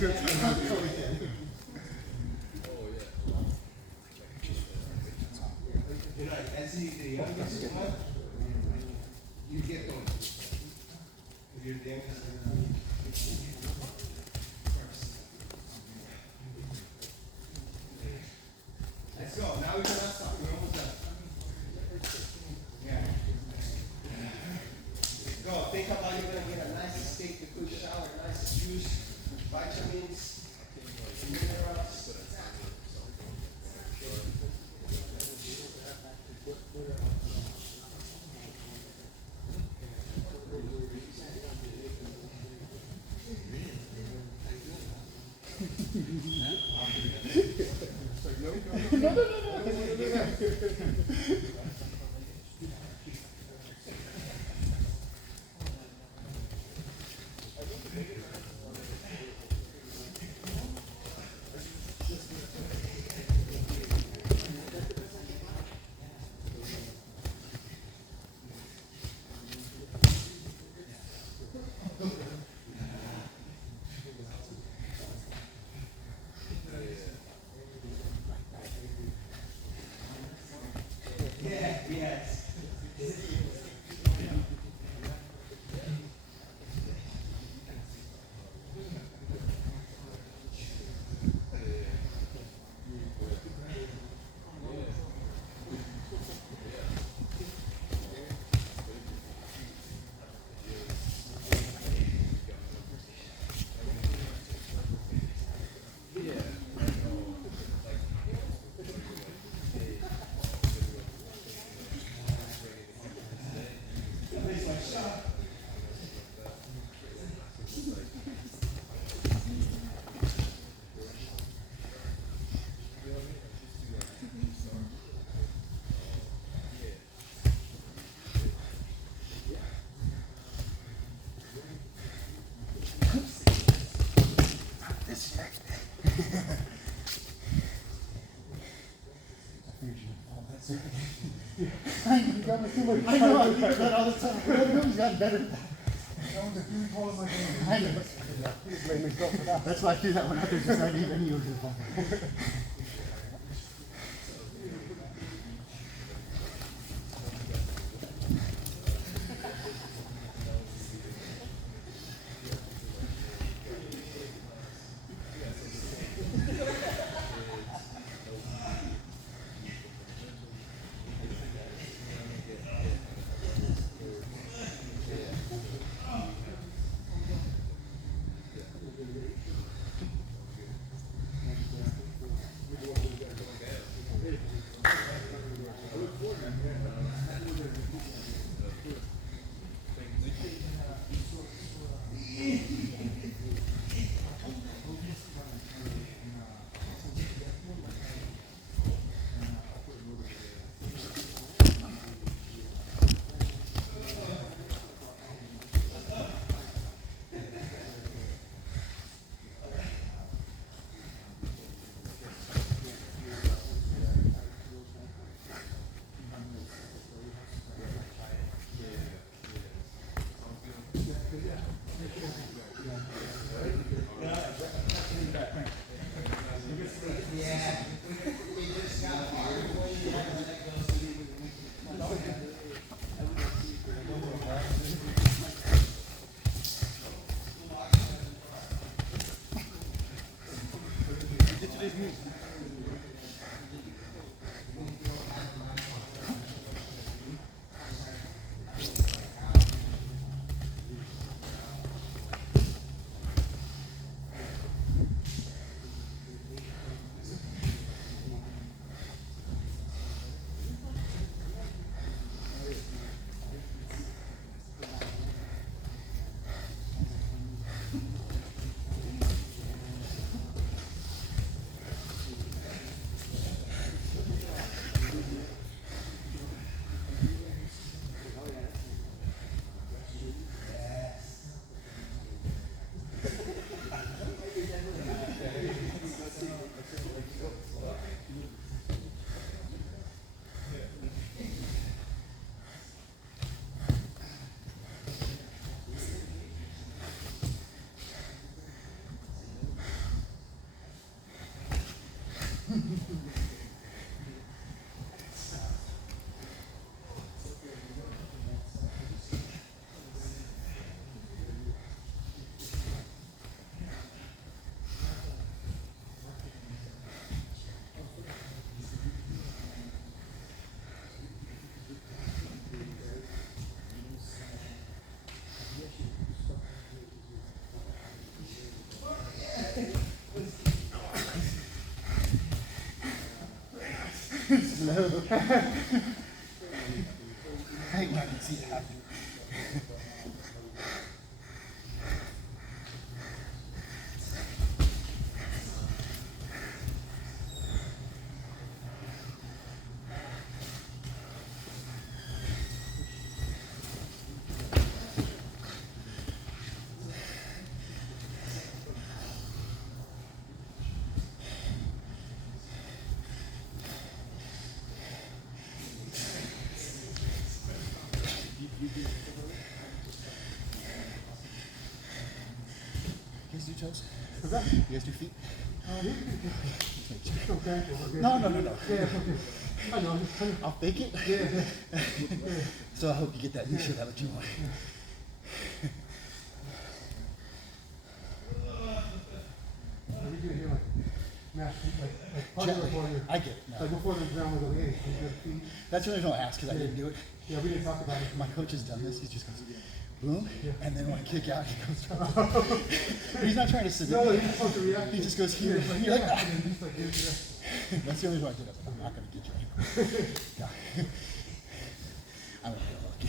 As the youngest one, you get going. If you're the youngest first. Let's go. Now we can stop. We're almost done. Yeah. Let's go. Think about you're gonna get a nice steak, a good shower, nice juice, vitamins, minerals. Yes. You got me too much. I know, I do that all the time. Everyone's gotten better at that. That was a huge hole in my game. I know. Blame myself for that. That's why I do that when others decide to even use the phone. slow. I can see it happening. You guys do toes? What's that? You guys do feet? It's okay. No. Yeah, it's okay. I know. I'll fake it. Yeah. So I hope you get that new shit out that you want. We do it here like, math, like part of Gently. before you. I get it. No. Like before the exam, we go, hey, you got feet. That's the only reason I ask because I didn't do it. Yeah, we didn't talk about it. My coach has done this. He just goes, boom, and then when I kick out, he goes. He's not trying to submit. No, you're supposed to react. He just goes here. He's like, You're like, yeah, ah. and then he's like, yeah. That's the only reason I did it. I'm not gonna get you. Yeah. I'm gonna get lucky.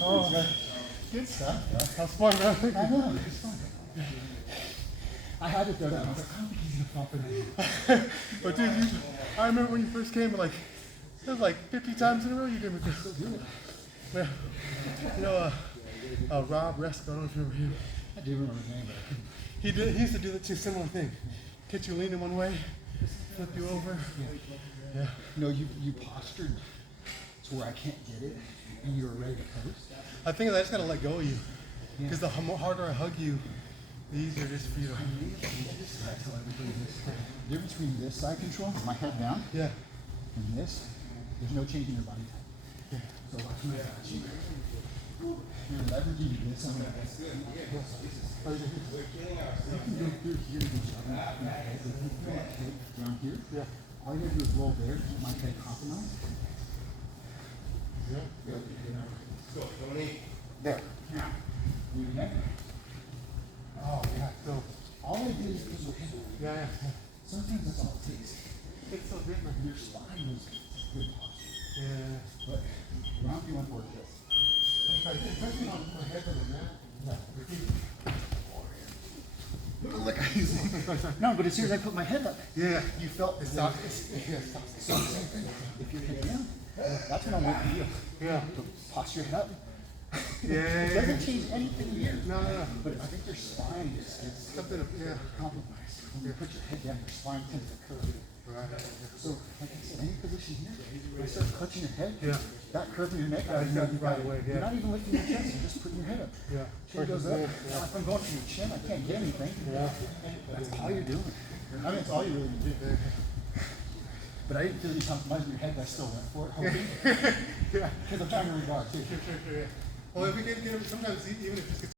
Oh, Good stuff. Yeah. that's fun, man. I know. It's fun. I had to throw that. I was like, I don't think he's gonna pop it in. But dude, I remember when you first came, like, it was like 50 times in a row you gave me this. Yeah. You know, Rob Resco, I don't know if you remember him. I do remember his name, but I couldn't. He used to do the similar thing. Get you leaning one way, flip you over. Yeah. No, you postured to where I can't get it, and you were ready to post. I think I just gotta let go of you. Because the harder I hug you, the easier it is for you to. I tell everybody this. The difference between this side control, my head down, Yeah. and this, there's no change in your body type. So you're leveraging this on that. You can go through here to get your head down here. Yeah. All you gotta do is roll there, keep my head compromised. Yeah. There. Now, move your neck. Oh, yeah. So, All I did is put your head. yeah. Sometimes that's all it takes. It's so different. Your spine was good posture. Yeah. But round you went for this. Especially on my head on the mat. Look, no, but as soon as I put my head up, Yeah. you felt It's the not. Yeah. so same thing. If you're head down, that's when I'm with you. Yeah. So posture your head up. Yeah. It doesn't change anything here. No. But I think your spine is Something. Yeah. compromised. When you put your head down, your spine tends to curve. Right. So, like I said, any position here, when you start clutching your head, Yeah. that curve in your neck, I got it right away, you're yeah. not even lifting your chest, you're just putting your head up. Yeah. Chin goes up. Yeah. Now, if I'm going for your chin, I can't get anything. Yeah. That's all you're doing. I mean, it's all you really do. But I didn't feel you compromising your head, but I still went for it, hoping. Yeah. Because I'm trying to regard too. Sure. Yeah. Well, if we can get him, sometimes even if it's